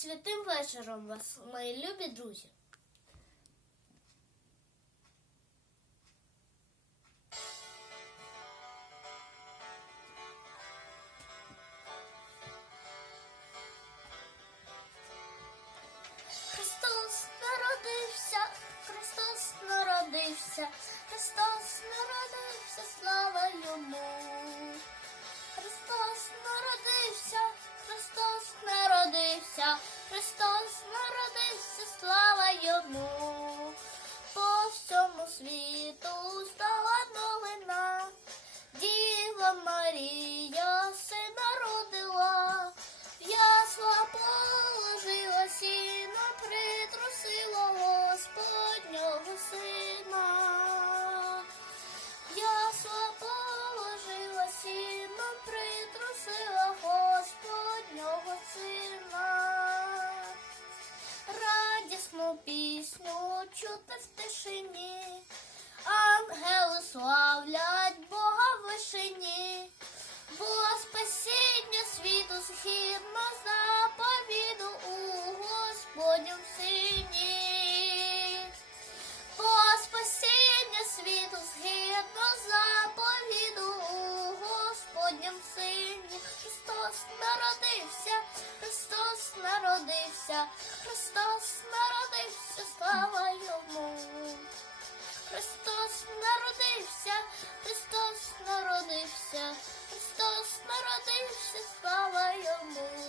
святим вечором вас, мої любі друзі. Христос народився, Христос народився, Христос народився, йому. По всьому світу Радісну пісню чути в тишині, ангели славлять Бога в вишині, бо спасіння світу східно заповіду у Господнім сині. По спасіння світу згідно заповіду у Господнім сині. Христос народився, народився, Христос народився, слава йому. Христос народився, Христос народився, Христос народився, слава йому.